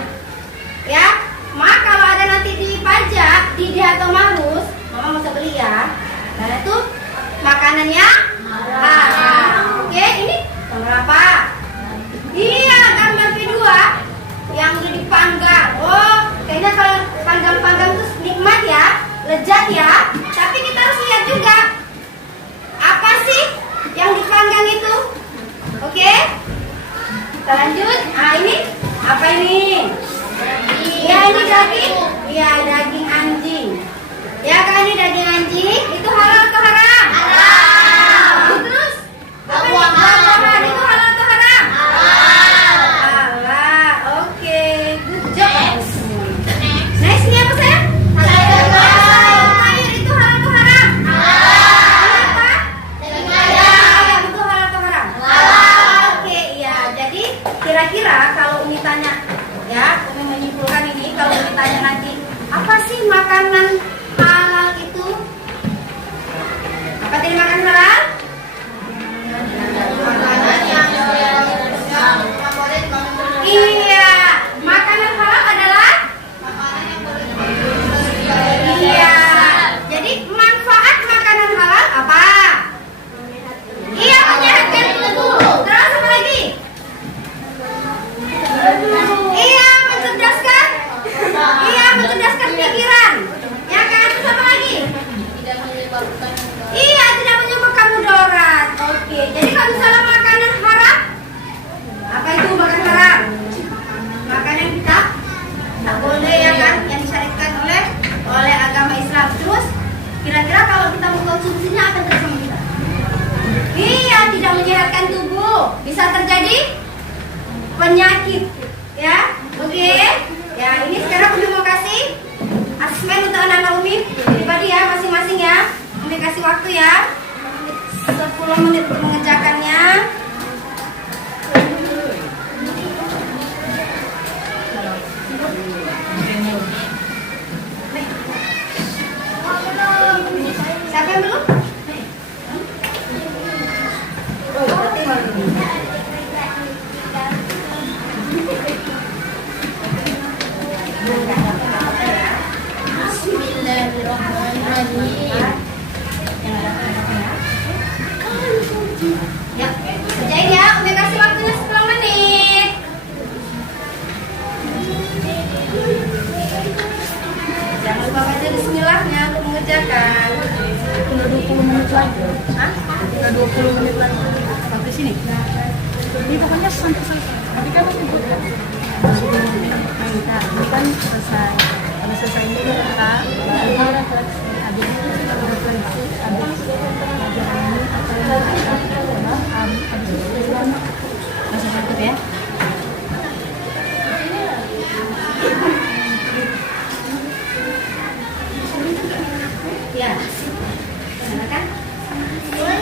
Ya, maka kalau ada nanti di pajak dideh atau marus, mama masa beli ya. Karena itu makanannya haram. Oke, ini gambar apa? Iya, gambar kedua yang udah dipanggang. Oh, kayaknya kalau panggang-panggang itu nikmat ya, lezat ya. Tapi kita harus lihat juga apa sih yang dipanggang itu. Oke, kita lanjut. Ini apa ini? Ya, ini daging. Ya, daging anjing. Ya kan, ini daging anjing. Itu halal atau haram? Haram. Terus apa buah-buahan itu halal atau haram? Halal. Halal. Oke, good job. Next ini apa sayang? Sayur itu halal atau haram? Halal. Apa? Daging ayam itu halal atau haram? Halal. Oke, ya. Jadi kira-kira kalau Umi tanya, ya, Umi menyimpulkan ini, kalau Umi tanya nanti, apa sih makanan halal itu? Apa tadi makan halal? Iya, makanan halal adalah iya. Jadi manfaat makanan halal apa? Iya, menyehatkan tubuh. Terus apa lagi? Iya, mencerdaskan. Iya, mencerdaskan pikiran. Ya kan? Terus apa lagi? Iya, tidak menyebabkan mudarat. Oke, jadi kalau misalnya makanan haram, apa itu makan haram? Makanan kita tak boleh ya kan? Yang disyariatkan oleh agama Islam. Terus kira-kira kalau kita mengkonsumsinya akan terjadi sama kita? Iya, tidak menyehatkan tubuh. Bisa terjadi penyakit. Ya, oke. Ya, ini sekarang Umi mau kasih asesmen untuk anak-anak Umi pribadi ya, masing-masing ya. Umi kasih waktu ya 10 menit untuk mengerjakannya. Siapa yang belum? Oh, berarti baru ini. Bismillahirrahmanirrahim. Ya, kerjain ya. Umi kasih waktunya 10 menit. Jangan lupa baca bismillahnya untuk mengerjakan. Tinggal 20 menit lagi. Hah? Tinggal 20 menit lagi. Sampai sini. Ini pokoknya sampai selesai. Tadi kan aku buat ini kan selesai. Habis selesai ini kita baru refleksi. Habis itu kita refleksi. Habis itu pelajaran ini habis itu Masih tutup ya. Ya. Silakan. Terus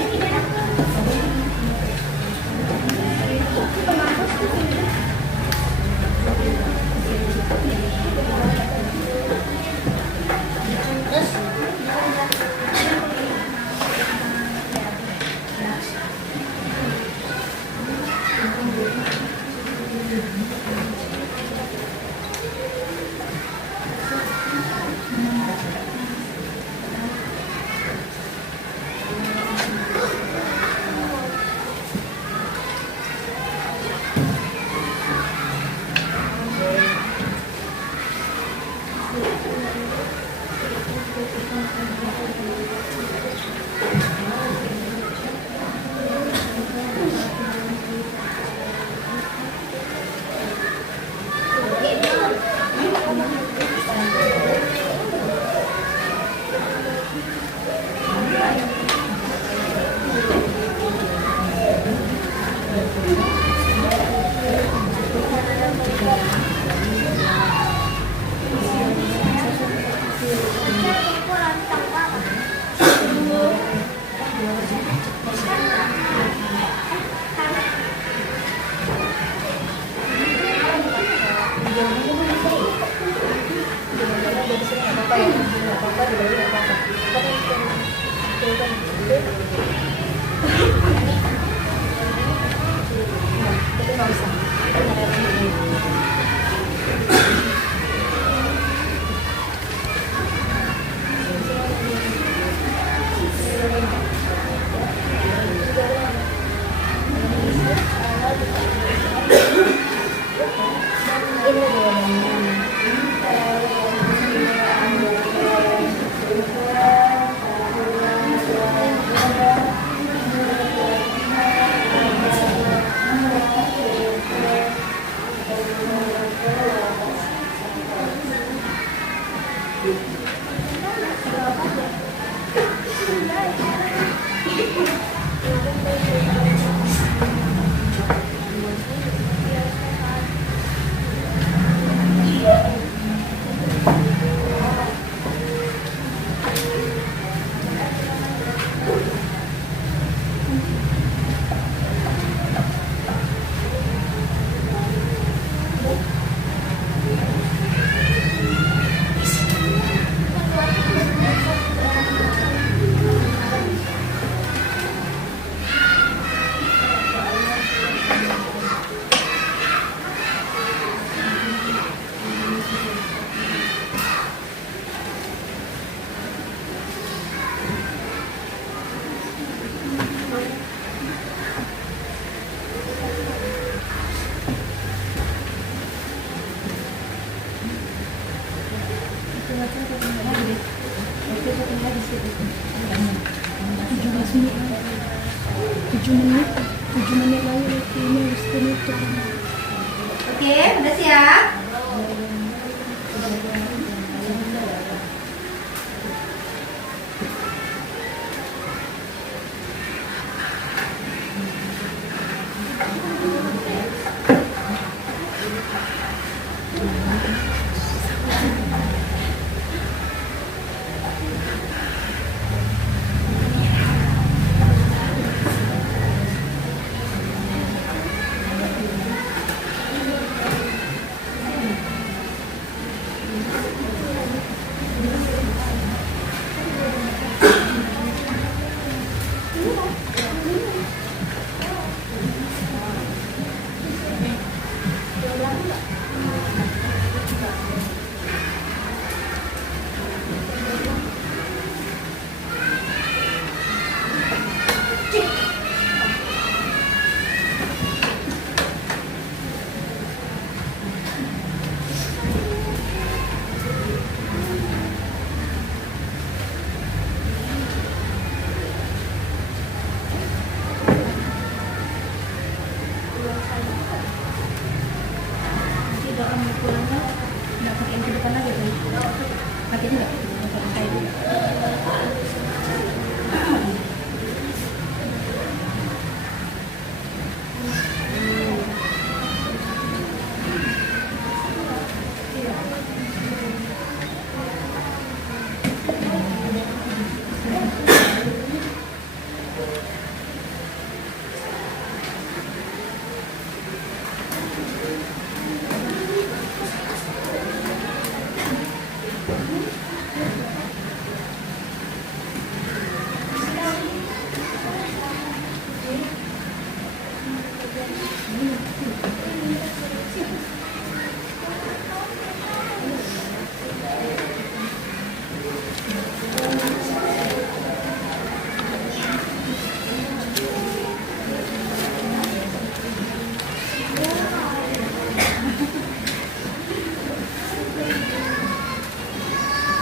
7 menit lagi ini harus tutup. Oke, udah siap?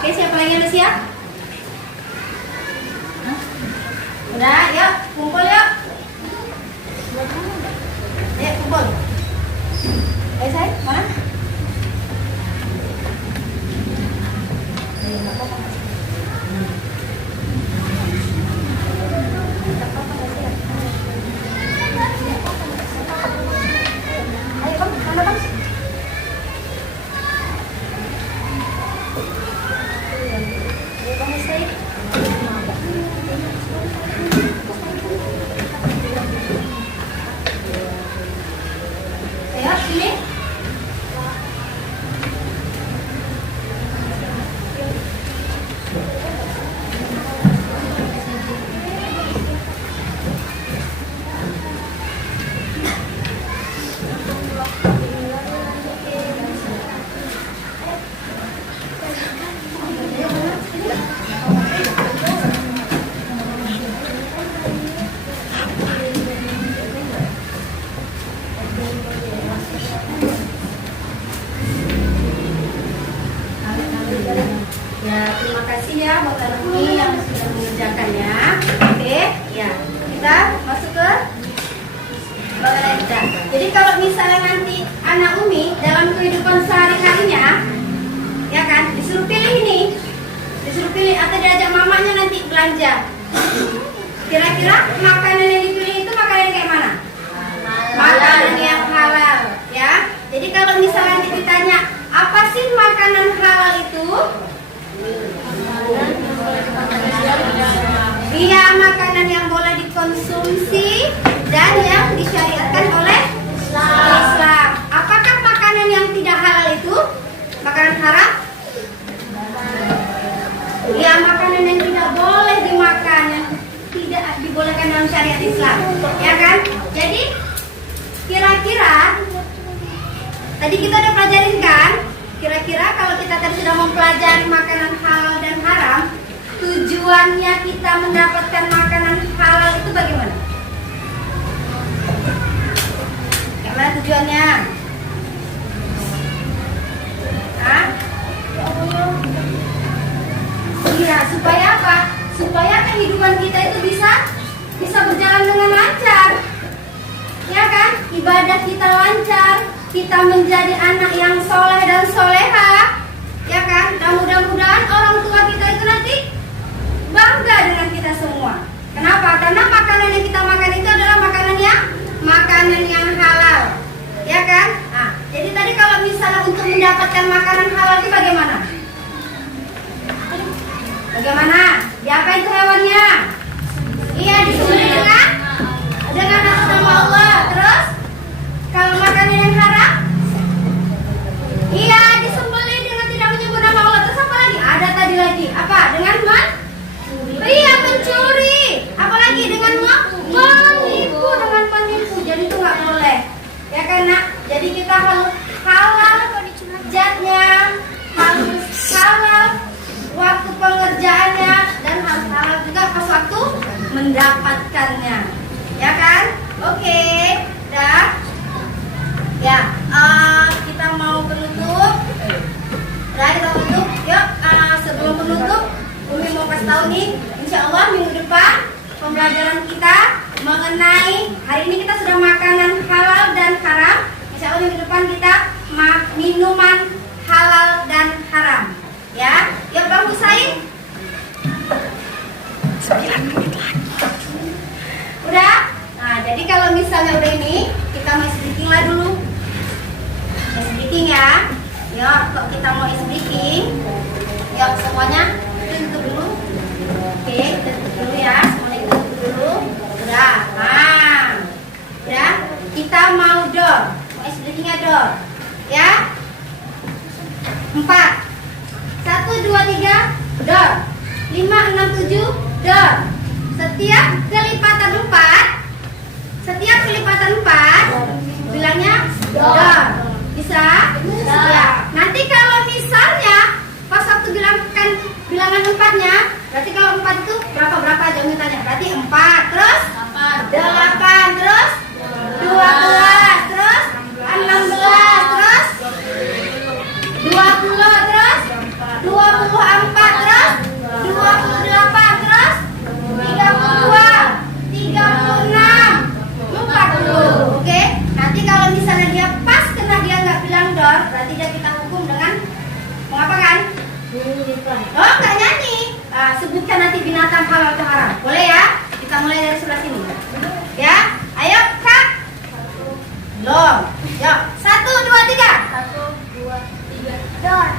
Oke, siapa lagi yang udah siap? Udah, yuk, kumpul yuk. Ayo, kumpul. Ayo, sayang, mana? Ayo, Bang, mana, Bang? Ayo, sini. Ya, terima kasih ya buat anak Umi yang sudah mengerjakannya. Oke, ya. Kita masuk ke bagian kita. Jadi kalau misalnya nanti anak Umi dalam kehidupan sehari-harinya, ya kan, disuruh pilih ini, disuruh pilih atau diajak mamanya nanti belanja. Kira-kira makanan yang dipilih itu makanan kayak mana? Makanan yang halal, ya. Jadi kalau misalnya nanti ditanya, apa sih makanan halal itu? Iya, makanan yang boleh dikonsumsi dan yang disyariatkan oleh Islam. Apakah makanan yang tidak halal itu makanan haram? Iya, makanan yang tidak boleh dimakan, yang tidak dibolehkan dalam syariat Islam, ya kan? Jadi kira-kira tadi kita udah pelajarin kan? Kira-kira kalau kita tadi sudah mempelajari makanan halal dan haram, tujuannya kita mendapatkan makanan halal itu bagaimana? Gimana tujuannya? Hah? Iya, supaya apa? Supaya kehidupan kita itu bisa berjalan dengan lancar. hari ini kita sudah makanan halal dan haram. Insya Allah minggu depan kita minuman halal dan haram. Ya, yuk Bang Husain. 9 menit lagi. Udah? Nah, jadi kalau misalnya udah ini, kita mau speaking lah dulu. Speaking ya. Yuk, kalau kita mau speaking, yuk semuanya tutup dulu. Oke, tutup dulu ya. Semuanya tutup dulu. Udah. Nah, udah. Kita mau door. Mau speakingnya door. Ya. 4. 1, 2, 3, door. 5, 6, 7, door. Setiap kelipatan 4, bilangnya door. Bisa? Ya. Nanti kalau misalnya pas waktu bilangkan bilangan 4-nya, berarti kalau 4 itu berapa aja mintanya? Berarti 4, terus 8, terus 12, terus 16, terus 20, terus 24, terus 28, terus 32, 36, 40. Oke? Nanti kalau misalnya dia pas kena dia nggak bilang door, berarti dia kita hukum dengan mengapakan? Oh, nggak nyanyi. Sebutkan nanti binatang halal atau haram. Boleh ya? Kita mulai dari sebelah sini. Ya? Ayo, Kak. Belum. Yuk, 1, 2, 3. 1, 2, 3, door.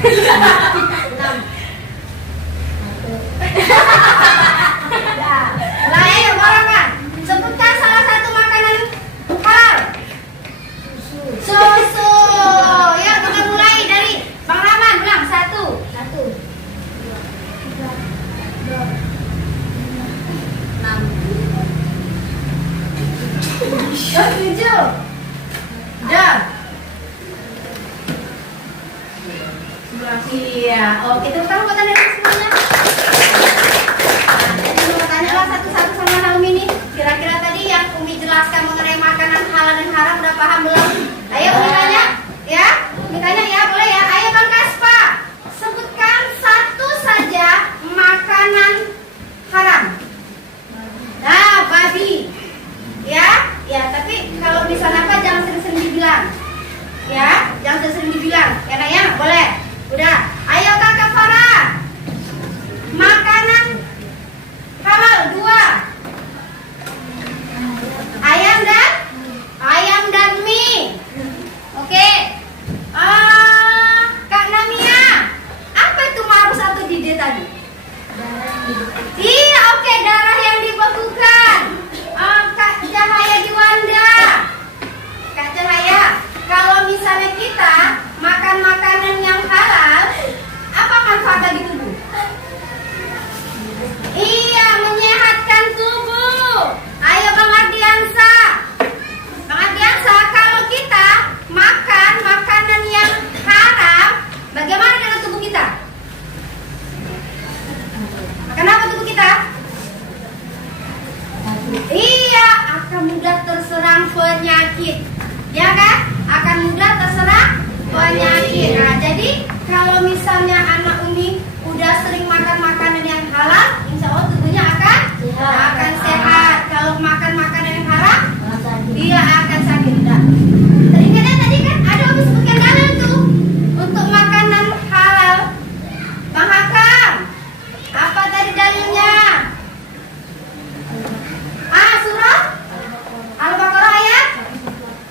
6. Ayo, orang. Sebutkan salah satu makanan halal. Susu. Ya, kita mulai dari Bang Rahman. Bilang 1. 7. Dah. Iya. Oke, tepuk tangan buat Anda semuanya. Jadi mau tanyalah satu-satu sama Naomi ini. Kira-kira tadi yang Umi jelaskan mengenai makanan halal dan haram udah paham belum? Ayo Umi tanya, ya? Umi tanya ya, boleh ya? Ayo Bang Kaspa, sebutkan satu saja makanan haram. Nah, babi. Ya, tapi kalau misalnya apa jangan sering-sering dibilang. Ya, jangan sering-sering dibilang. Karena ya, boleh. Udah. Ayo Kakak Farah. Makanan halal 2. Ayam dan mie. Oke. Kak Namia. Apa itu marus atau dide tadi? Iya, oke, darah yang dibekukan. Kak Cahaya Diwanda. Kak Cahaya, kalau misalnya kita makan makanan yang halal, apa manfaatnya di tubuh? Iya, menyehatkan tubuh. Ayo Bang Ardiansa. Bang Ardiansa, kalau kita makan makanan yang haram, bagaimana dengan tubuh kita? Kenapa tubuh kita? Iya, akan mudah terserang penyakit. Ya kan? Akan mudah terserang penyakit. Nah, jadi kalau misalnya anak Umi udah sering makan makanan yang halal, insya Allah tubuhnya akan sehat. Kalau makan makanan yang haram, dia akan sakit. Nah, tadi kan ada Umi sebutkan dalil tuh untuk makanan halal. Bang Hakam, apa tadi dalilnya? Surah Al-Baqarah ayat?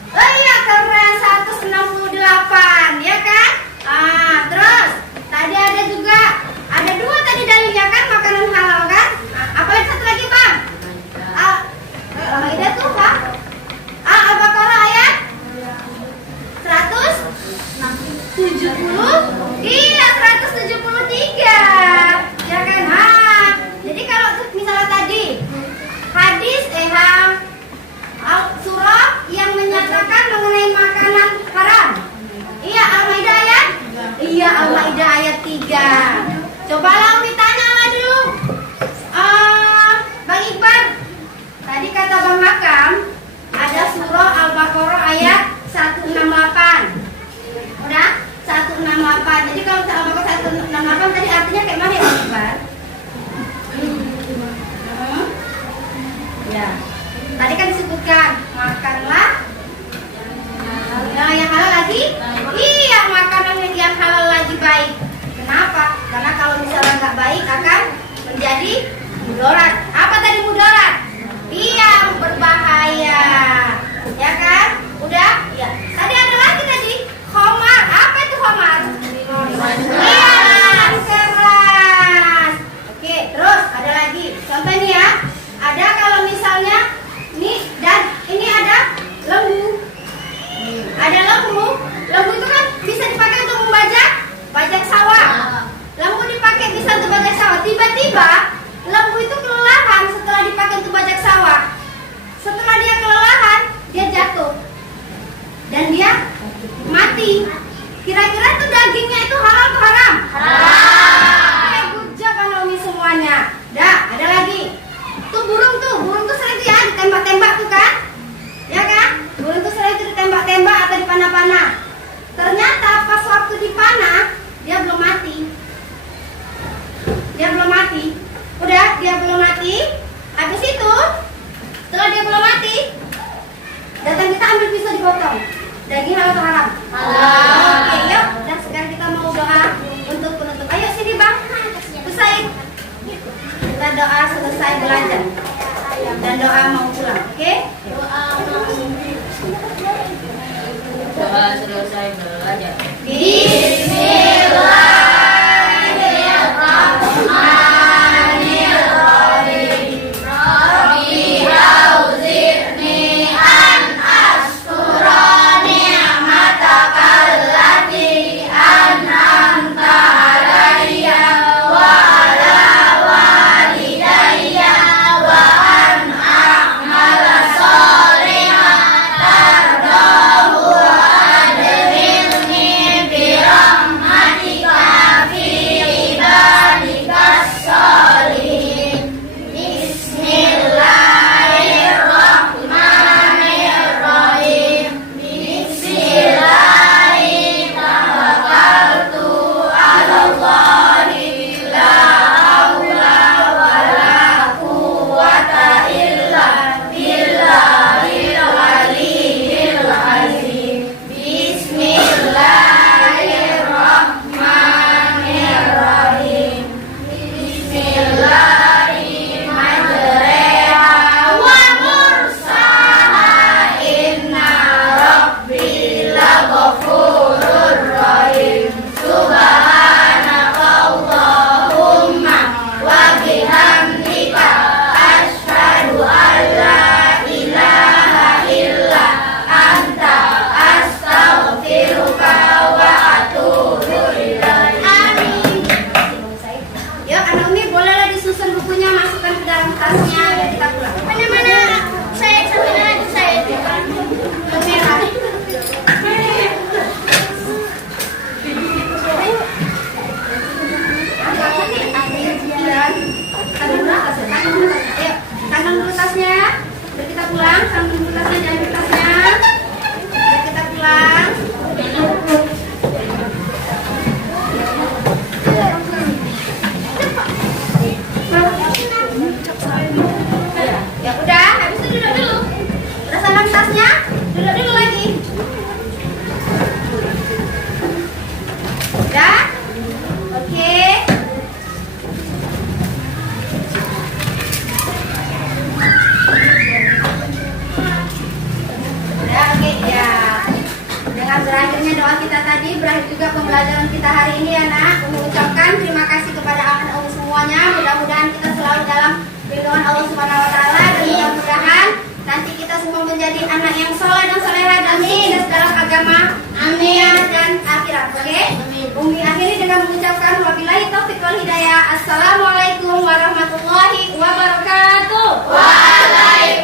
Oh iya, keren, 168, ya kan? Terus tadi ada juga, ada 2 tadi dalilnya kan, makanan halal kan? Apa yang satu lagi Bang? Al-Maidah tuh Pak? Al-Baqarah ayat 170? Iya, 173, ya kan? Jadi kalau misalnya tadi hadis surah yang menyatakan mengenai makanan haram. Iya, Al-Maidah ayat? Iya, Al-Maidah ayat 3. Cobalah Umi tanyalah dulu. Bang Iqbal, tadi kata Bang Hakam ada surah Al-Baqarah ayat 168. Udah? 168. Jadi kalau Al-Baqarah 168 tadi artinya kayak mana ya Bang Iqbal? Ya. Tadi kan disebutkan makanlah yang halal lagi. Iya, makanan yang halal lagi baik. Kenapa? Karena kalau misalnya nggak baik akan menjadi mudarat. Apa tadi mudarat? Iya, berbahaya. Ya kan? Udah? Ya. Tadi ada lagi tadi. Khamar. Apa itu khamar? Iya, keras. Oke, terus ada lagi. Contoh nih ya. Ada kalau misalnya nih dan ini ada lembu. Ada lembu. Lembu itu kan bisa dipakai untuk bajak sawah. Lembu dipakai bisa untuk bajak sawah. Tiba-tiba lembu itu kelelahan setelah dipakai untuk bajak sawah. Setelah dia kelelahan, dia jatuh dan dia mati. Kira-kira itu dagingnya itu halal atau haram? Haram. Good job Anomi semuanya. Dah, ada lagi. Tuh burung tuh sering tuh ya ditembak-tembak tuh kan? Ya kan? Burung tuh sering tuh ditembak-tembak atau dipanah-panah. Ternyata pas waktu dipanah dia belum mati. Udah, dia belum mati. Habis itu, setelah dia belum mati, datang kita ambil pisau dipotong. Daging halal atau haram? Halal. Oke, yuk. Dan sekarang kita mau doa untuk penutup. Ayo sini bang, selesai. Kita doa selesai belajar dan doa mau pulang. Oke? Doa selesai belajar. Bismillahirrahmanirrahim. Rabbi auzi'ni an ashkura ni'mataka allati an'amta alayya wa ala walidayya wa an a'mala sholihan tardahu wa adkhilni bi rahmatika fi ibadikas sholihin. Bismillahirrahmanirrahim. Bismillahirrahmanirrahim. Tawakkaltu 'alallahi la haula wala quwwata illa billahil aliyyil azim. Bismillahirrahmanirrahim. Bismillahirrahmanirrahim. Majreha wa mursaha inna rabbi laghafurur rahim. Subhanakallahumma wa bihamdika asyhadu an la ilaha illa anta astaghfiruka wa atubu ilaik. Amin. Yuk, anak Umi bolehlah disusun bukunya, masukkan ke dalam tasnya dan kita pulang. Mana? Saya sampai nanti saya merah. Tangan dulu tasnya. Biar kita pulang, tangan dulu tasnya, jangan di tasnya. Biar kita pulang. Ya udah, habis itu duduk dulu. Udah salam tasnya, duduk dulu lagi. Udah? Oke. Udah, oke ya. Dengan berakhirnya doa kita tadi, berakhir juga pembelajaran kita hari ini ya nak. Mengucapkan terima kasih kepada anak-anak semuanya. Mudah-mudahan kita selalu dalam lindungan Allah Subhanahu Wa Taala dan mudah-mudahan nanti kita semua menjadi anak yang soleh dan soleha dan sukses dalam agama, dunia dan akhirat. Oke? Umi akhiri dengan mengucapkan wabillahi taufiq wal hidayah. Assalamualaikum warahmatullahi wabarakatuh. Waalaikumsalam.